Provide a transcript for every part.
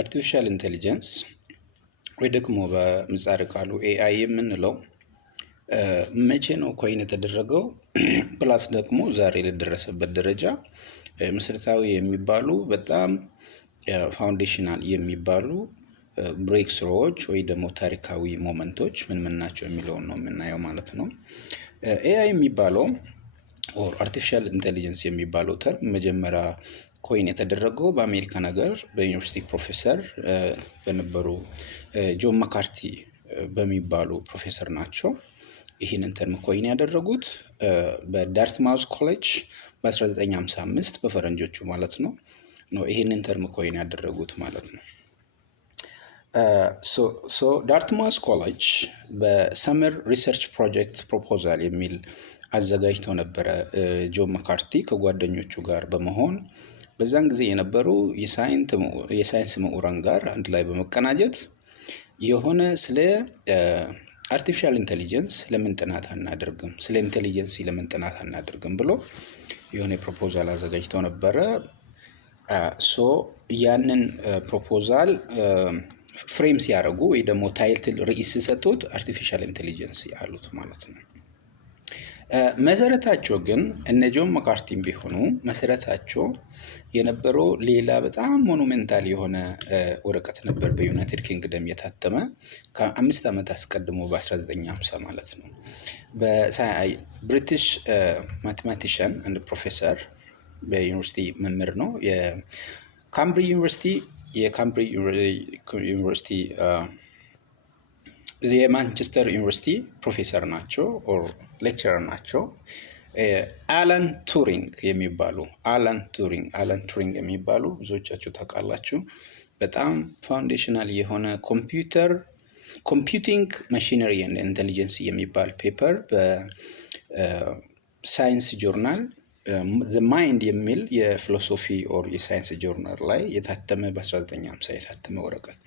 አርቲፊሻል ኢንቴሊጀንስ ወይ ደግሞ በምህጻረ ቃሉ ኤአይ የምንለው መቼ ነው ኮይን የተደረገው? ፕላስ ደግሞ ዛሬ ለደረሰበት ደረጃ መሰረታዊ የሚባሉ በጣም ፋውንዴሽናል የሚባሉ ብሬክ ስሮዎች ወይ ደግሞ ታሪካዊ ሞመንቶች ምን ምን ናቸው የሚለውን ነው የምናየው ማለት ነው። ኤአይ የሚባለው ኦር አርቲፊሻል ኢንቴሊጀንስ የሚባለው ተርም መጀመሪያ ኮይን የተደረገው በአሜሪካን ሀገር በዩኒቨርሲቲ ፕሮፌሰር በነበሩ ጆን መካርቲ በሚባሉ ፕሮፌሰር ናቸው። ይህንን ተርም ኮይን ያደረጉት በዳርትማውዝ ኮሌጅ በ1955 በፈረንጆቹ ማለት ነው ይህንን ተርም ኮይን ያደረጉት ማለት ነው። ዳርትማውዝ ኮሌጅ በሰመር ሪሰርች ፕሮጀክት ፕሮፖዛል የሚል አዘጋጅተው ነበረ ጆን መካርቲ ከጓደኞቹ ጋር በመሆን በዛን ጊዜ የነበሩ የሳይንስ ምሁራን ጋር አንድ ላይ በመቀናጀት የሆነ ስለ አርቲፊሻል ኢንቴሊጀንስ ለምን ጥናት አናደርግም፣ ስለ ኢንቴሊጀንስ ለምን ጥናት አናደርግም ብሎ የሆነ ፕሮፖዛል አዘጋጅተው ነበረ። ያንን ፕሮፖዛል ፍሬም ሲያደርጉ ወይ ደግሞ ታይትል ርዕስ ሲሰጡት አርቲፊሻል ኢንቴሊጀንስ ያሉት ማለት ነው። መሰረታቸው ግን እነ ጆን መካርቲም ቢሆኑ መሰረታቸው የነበረው ሌላ በጣም ሞኑሜንታል የሆነ ወረቀት ነበር በዩናይትድ ኪንግደም የታተመ ከ5 ዓመት አስቀድሞ በ1950 ማለት ነው። በብሪቲሽ ማቴማቲሽያን አንድ ፕሮፌሰር በዩኒቨርሲቲ መምህር ነው። የካምብሪጅ ዩኒቨርሲቲ የማንቸስተር ዩኒቨርሲቲ ፕሮፌሰር ናቸው ኦር ሌክቸረር ናቸው። አላን ቱሪንግ የሚባሉ ብዙዎቻችሁ ታውቃላችሁ። በጣም ፋውንዴሽናል የሆነ ኮምፒውቲንግ ማሽነሪ ኤንድ ኢንቴሊጀንስ የሚባል ፔፐር በሳይንስ ጆርናል ዘ ማይንድ የሚል የፊሎሶፊ ኦር የሳይንስ ጆርናል ላይ የታተመ በ1950 የታተመ ወረቀት።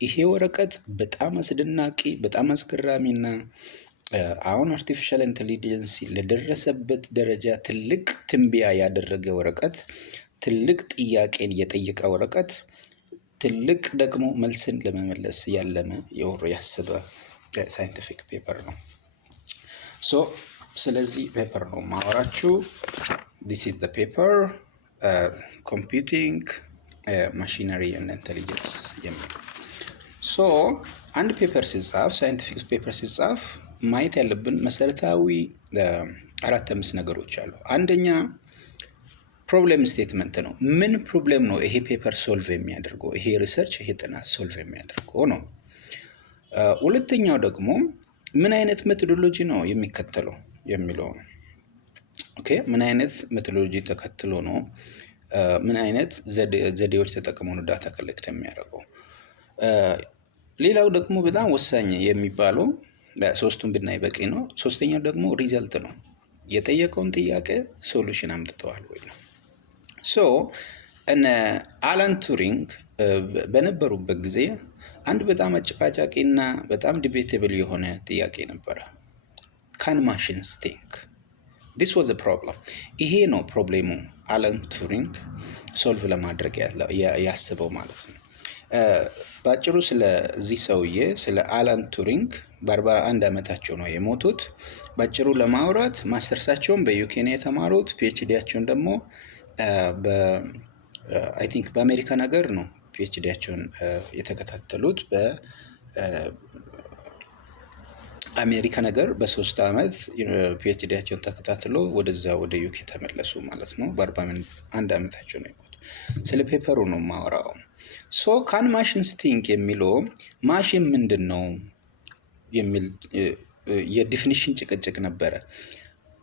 ይሄ ወረቀት በጣም አስደናቂ በጣም አስገራሚና አሁን አርቲፊሻል ኢንቴሊጀንስ ለደረሰበት ደረጃ ትልቅ ትንበያ ያደረገ ወረቀት፣ ትልቅ ጥያቄን የጠየቀ ወረቀት፣ ትልቅ ደግሞ መልስን ለመመለስ ያለመ ያሰበ ሳይንቲፊክ ፔፐር ነው። ስለዚህ ፔፐር ነው ማወራችሁ። this is the paper computing machinery and intelligence የሚል አንድ ፔፐር ሲጻፍ ሳይንቲፊክ ፔፐር ሲጻፍ ማየት ያለብን መሰረታዊ 4-5 ነገሮች አሉ። አንደኛ ፕሮብሌም ስቴትመንት ነው። ምን ፕሮብሌም ነው ይሄ ፔፐር ሶልቭ የሚያደርገው፣ ይሄ ሪሰርች ይሄ ጥናት ሶልቭ የሚያደርገው ነው። ሁለተኛው ደግሞ ምን አይነት ሜቶዶሎጂ ነው የሚከተለው የሚለው ነው። ኦኬ ምን አይነት ሜቶዶሎጂ ተከትሎ ነው፣ ምን አይነት ዘዴዎች ተጠቅሞ ነው ዳታ ኮሌክት የሚያደርገው። ሌላው ደግሞ በጣም ወሳኝ የሚባለው ሶስቱን ብናይ በቂ ነው። ሶስተኛው ደግሞ ሪዘልት ነው። የጠየቀውን ጥያቄ ሶሉሽን አምጥተዋል ወይ ነው። እነ አላን ቱሪንግ በነበሩበት ጊዜ አንድ በጣም አጨቃጫቂና በጣም ዲቤቴብል የሆነ ጥያቄ ነበረ። ካን ማሽንስ ቲንክ? ዲስ ዋዝ ፕሮብለም። ይሄ ነው ፕሮብሌሙ አላን ቱሪንግ ሶልቭ ለማድረግ ያስበው ማለት ነው። በአጭሩ ስለዚህ ሰውዬ ስለ አላን ቱሪንግ በ41 ዓመታቸው ነው የሞቱት። በአጭሩ ለማውራት ማስተርሳቸውን በዩኬ ነው የተማሩት። ፒኤችዲያቸውን ደግሞ አይ ቲንክ በአሜሪካን ሀገር ነው ፒኤችዲያቸውን የተከታተሉት። በአሜሪካን ሀገር በ3 ዓመት ፒኤችዲያቸውን ተከታትሎ ወደዛ ወደ ዩኬ ተመለሱ ማለት ነው። በ41 ዓመታቸው ነው የሞቱት። ስለ ፔፐሩ ነው የማወራው። ካን ማሽንስ ቲንክ የሚለው ማሽን ምንድን ነው የሚል የዲፊኒሽን ጭቅጭቅ ነበረ።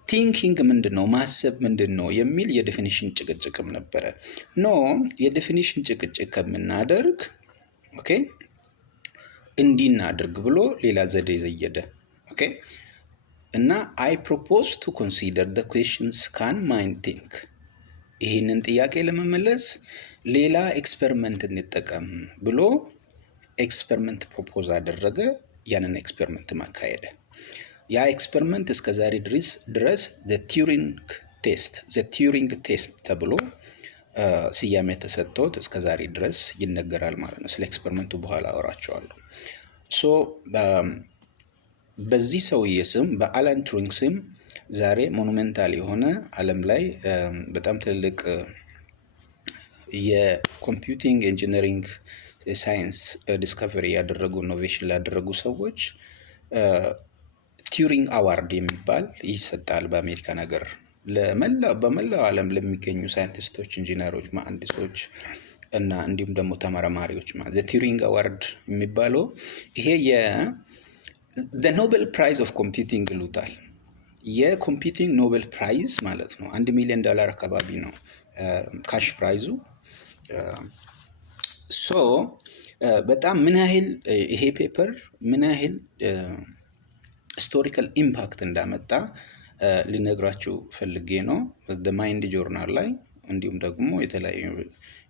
ቲንኪንግ ምንድን ነው፣ ማሰብ ምንድን ነው የሚል የዲፊኒሽን ጭቅጭቅም ነበረ። የዲፊኒሽን ጭቅጭቅ ከምናደርግ ኦኬ እንዲናደርግ ብሎ ሌላ ዘዴ ዘየደ። ኦኬ እና አይ ፕሮፖዝ ቱ ኮንሲደር ዘ ኩዌስችንስ ካን ማይንድ ቲንክ። ይህንን ጥያቄ ለመመለስ ሌላ ኤክስፐሪመንት እንጠቀም ብሎ ኤክስፐሪመንት ፕሮፖዝ አደረገ። ያንን ኤክስፐሪመንት ማካሄደ። ያ ኤክስፐሪመንት እስከዛሬ ድረስ ዘ ቲዩሪንግ ቴስት ተብሎ ስያሜ ተሰጥቶት እስከ ዛሬ ድረስ ይነገራል ማለት ነው። ስለ ኤክስፐሪመንቱ በኋላ አወራቸዋለሁ። ሶ በዚህ ሰውዬ ስም በአላን ቱሪንግ ስም ዛሬ ሞኑሜንታል የሆነ ዓለም ላይ በጣም ትልቅ የኮምፒውቲንግ ኢንጂነሪንግ ሳይንስ ዲስከቨሪ ያደረጉ ኢኖቬሽን ላደረጉ ሰዎች ቲዩሪንግ አዋርድ የሚባል ይሰጣል በአሜሪካ ነገር በመላው ዓለም ለሚገኙ ሳይንቲስቶች፣ ኢንጂነሮች፣ መሐንዲሶች እና እንዲሁም ደግሞ ተመራማሪዎች ማለት ቲዩሪንግ አዋርድ የሚባለው ይሄ ኖቤል ፕራይዝ ኦፍ ኮምፒውቲንግ ይሉታል። የኮምፒውቲንግ ኖቤል ፕራይዝ ማለት ነው። $1 ሚሊዮን አካባቢ ነው ካሽ ፕራይዙ። ሶ በጣም ምን ያህል ይሄ ፔፐር ምን ያህል ሂስቶሪካል ኢምፓክት እንዳመጣ ልነግራችሁ ፈልጌ ነው። ማይንድ ጆርናል ላይ እንዲሁም ደግሞ የተለያዩ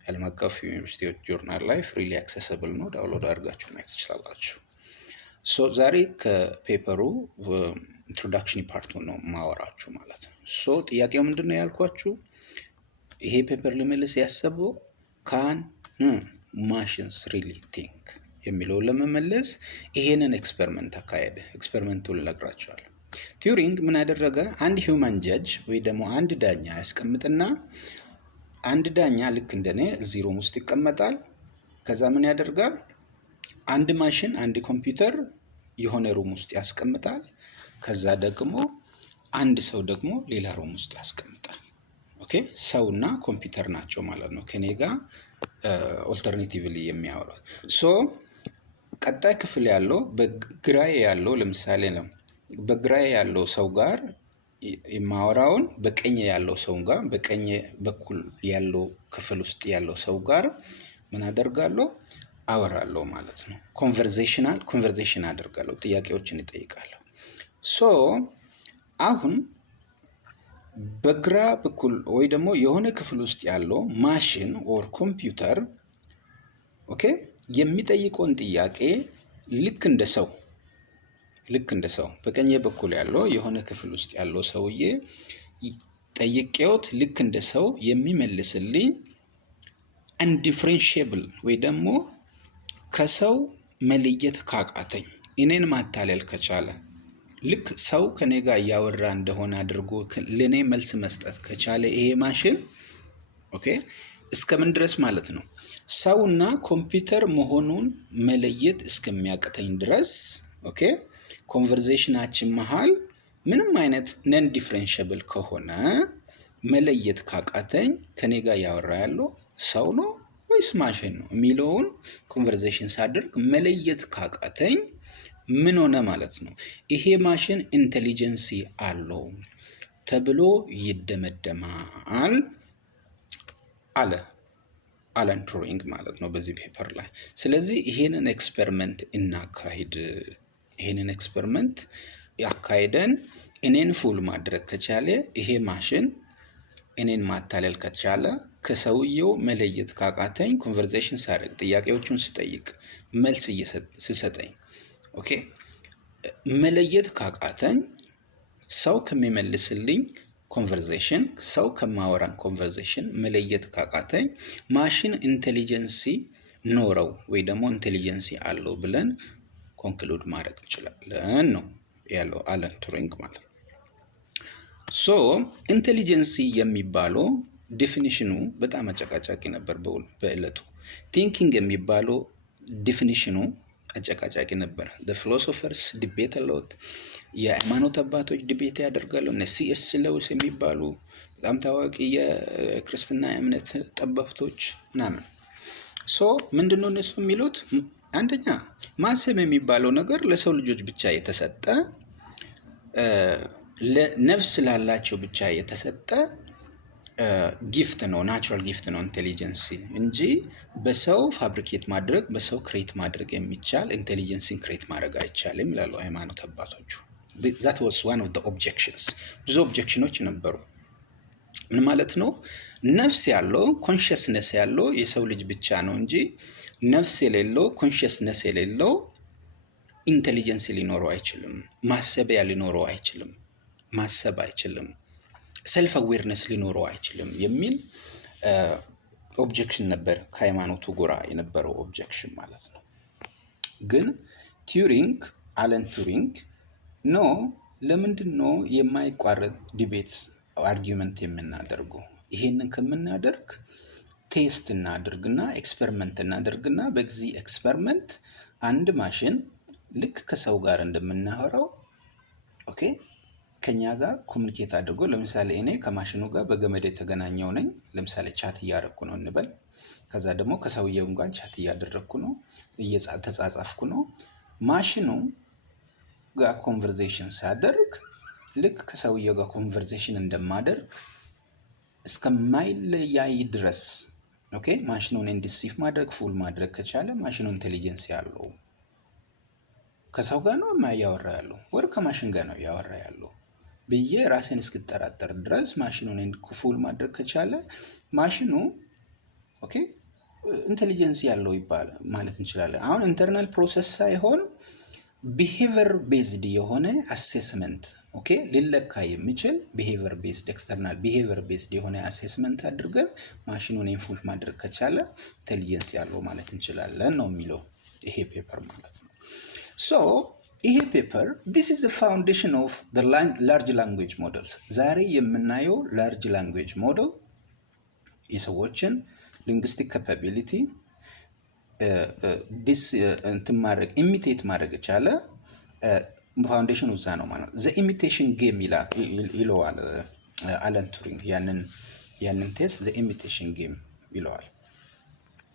ዓለም አቀፍ ዩኒቨርሲቲዎች ጆርናል ላይ ፍሪሊ አክሰስብል ነው። ዳውንሎድ አድርጋችሁ ማየት ትችላላችሁ። ሶ ዛሬ ከፔፐሩ ኢንትሮዳክሽን ፓርቱ ነው ማወራችሁ ማለት ነው። ሶ ጥያቄው ምንድን ነው ያልኳችሁ፣ ይሄ ፔፐር ልመልስ ያሰበው ካን ማሽንስ ሪሊ ቲንክ የሚለውን ለመመለስ ይሄንን ኤክስፐሪመንት አካሄደ። ኤክስፐሪመንቱን እነግራችኋለሁ። ቲዩሪንግ ምን አደረገ? አንድ ሂውማን ጀጅ ወይ ደግሞ አንድ ዳኛ ያስቀምጥና አንድ ዳኛ ልክ እንደኔ እዚህ ሩም ውስጥ ይቀመጣል። ከዛ ምን ያደርጋል? አንድ ማሽን አንድ ኮምፒውተር የሆነ ሩም ውስጥ ያስቀምጣል። ከዛ ደግሞ አንድ ሰው ደግሞ ሌላ ሩም ውስጥ ያስቀምጣል። ኦኬ፣ ሰውና ኮምፒውተር ናቸው ማለት ነው ከኔ ጋር ኦልተርኔቲቭሊ የሚያወሩት። ሶ ቀጣይ ክፍል ያለው በግራዬ ያለው ለምሳሌ ነው በግራዬ ያለው ሰው ጋር የማወራውን በቀኝ ያለው ሰው ጋር በቀኝ በኩል ያለው ክፍል ውስጥ ያለው ሰው ጋር ምን አደርጋለሁ? አወራለሁ ማለት ነው። ኮንቨርሴሽን አደርጋለሁ፣ ጥያቄዎችን እጠይቃለሁ። ሶ አሁን በግራ በኩል ወይ ደግሞ የሆነ ክፍል ውስጥ ያለው ማሽን ኦር ኮምፒውተር ኦኬ የሚጠይቀውን ጥያቄ ልክ እንደ ሰው በቀኝ በኩል ያለው የሆነ ክፍል ውስጥ ያለው ሰውዬ ጠይቄዎት ልክ እንደ ሰው የሚመልስልኝ አንዲፍሬንሺየብል ወይ ደግሞ ከሰው መለየት ካቃተኝ እኔን ማታለል ከቻለ ልክ ሰው ከኔ ጋር እያወራ እንደሆነ አድርጎ ለኔ መልስ መስጠት ከቻለ ይሄ ማሽን ኦኬ እስከምን ድረስ ማለት ነው ሰውና ኮምፒውተር መሆኑን መለየት እስከሚያቅተኝ ድረስ ኦኬ ኮንቨርሴሽናችን መሃል ምንም አይነት ነን ዲፍረንሺየብል ከሆነ መለየት ካቃተኝ ከኔ ጋር ያወራ ያለው ሰው ነው ወይስ ማሽን ነው የሚለውን ኮንቨርሴሽን ሳደርግ መለየት ካቃተኝ ምን ሆነ ማለት ነው? ይሄ ማሽን ኢንቴሊጀንሲ አለው ተብሎ ይደመደማል አለ አላን ቱሪንግ ማለት ነው በዚህ ፔፐር ላይ። ስለዚህ ይሄንን ኤክስፐሪመንት እናካሂድ። ይሄንን ኤክስፐሪመንት ያካሂደን እኔን ፉል ማድረግ ከቻለ ይሄ ማሽን እኔን ማታለል ከቻለ ከሰውየው መለየት ካቃተኝ ኮንቨርሴሽን ሳደርግ ጥያቄዎቹን ስጠይቅ መልስ ስሰጠኝ ኦኬ መለየት ካቃተኝ ሰው ከሚመልስልኝ ኮንቨርሴሽን ሰው ከማወራን ኮንቨርሴሽን መለየት ካቃተኝ ማሽን ኢንቴሊጀንሲ ኖረው ወይ ደግሞ ኢንቴሊጀንሲ አለው ብለን ኮንክሉድ ማድረግ እንችላለን ነው ያለው አላን ቱሪንግ ማለት ነው። ሶ ኢንቴሊጀንሲ የሚባለው ዲፊኒሽኑ በጣም አጨቃጫቂ ነበር በእለቱ። ቲንኪንግ የሚባለው ዲፊኒሽኑ አጨቃጫቂ ነበር። the philosophers debate a lot። የሃይማኖት አባቶች ዲቤት ያደርጋሉ። C.S. Lewis የሚባሉ በጣም ታዋቂ የክርስትና እምነት ጠበብቶች ምናምን። ሶ ምንድነው እነሱ የሚሉት? አንደኛ ማሰብ የሚባለው ነገር ለሰው ልጆች ብቻ የተሰጠ ለነፍስ ላላቸው ብቻ የተሰጠ ጊፍት ነው፣ ናቹራል ጊፍት ነው ኢንቴሊጀንሲ እንጂ በሰው ፋብሪኬት ማድረግ በሰው ክሬት ማድረግ የሚቻል ኢንቴሊጀንሲን ክሬት ማድረግ አይቻልም ይላሉ ሃይማኖት አባቶቹ። that was one of the objections። ብዙ ኦብጀክሽኖች ነበሩ። ምን ማለት ነው? ነፍስ ያለው ኮንሽስነስ ያለው የሰው ልጅ ብቻ ነው እንጂ ነፍስ የሌለው ኮንሽስነስ የሌለው ኢንቴሊጀንስ ሊኖረው አይችልም። ማሰቢያ ሊኖረው አይችልም። ማሰብ አይችልም። ሰልፍ አዌርነስ ሊኖረው አይችልም የሚል ኦብጀክሽን ነበር፣ ከሃይማኖቱ ጎራ የነበረው ኦብጀክሽን ማለት ነው። ግን ቱሪንግ አለን ቱሪንግ ኖ ለምንድን ነው የማይቋረጥ ዲቤት አርጊመንት የምናደርገው? ይሄንን ከምናደርግ ቴስት እናድርግና ኤክስፐሪመንት እናደርግና በዚህ ኤክስፐሪመንት አንድ ማሽን ልክ ከሰው ጋር እንደምናወራው ኦኬ ከኛ ጋር ኮሚኒኬት አድርጎ፣ ለምሳሌ እኔ ከማሽኑ ጋር በገመድ የተገናኘው ነኝ። ለምሳሌ ቻት እያደረኩ ነው እንበል። ከዛ ደግሞ ከሰውየው ጋር ቻት እያደረኩ ነው፣ እየተጻጻፍኩ ነው። ማሽኑ ጋር ኮንቨርሴሽን ሳደርግ ልክ ከሰውየው ጋር ኮንቨርሴሽን እንደማደርግ እስከማይለያይ ድረስ ኦኬ ማሽኑን ኢንዲሲቭ ማድረግ ፉል ማድረግ ከቻለ ማሽኑ ኢንቴሊጀንስ ያለው ከሰው ጋር ነው የማያወራ ያለው ወር ከማሽን ጋር ነው ያወራ ያለው ብዬ ራሴን እስክጠራጠር ድረስ ማሽኑን ፉል ማድረግ ከቻለ ማሽኑ ኦኬ ኢንቴሊጀንስ ያለው ይባላል ማለት እንችላለን። አሁን ኢንተርናል ፕሮሰስ ሳይሆን ቢሄቪየር ቤዝድ የሆነ አሴስመንት ኦኬ ሊለካ የሚችል ቢሄቪየር ቤዝድ ኤክስተርናል ቢሄቪየር ቤዝድ የሆነ አሴስመንት አድርገን ማሽኑን ኢንፉል ማድረግ ከቻለ ኢንቴሊጀንስ ያለው ማለት እንችላለን ነው የሚለው ይሄ ፔፐር ማለት ነው። ሶ ይሄ ፔፐር this is the foundation of the large language models። ዛሬ የምናየው ላርጅ ላንጉዌጅ ሞዴል የሰዎችን ሊንግዊስቲክ ካፓቢሊቲ እንትን ማድረግ ኢሚቴት ማድረግ የቻለ ፋውንዴሽን ውዛ ነው ማለት ነው። ዘ ኢሚቴሽን ጌም ይለዋል አለን ቱሪንግ። ያንን ቴስት ዘ ኢሚቴሽን ጌም ይለዋል።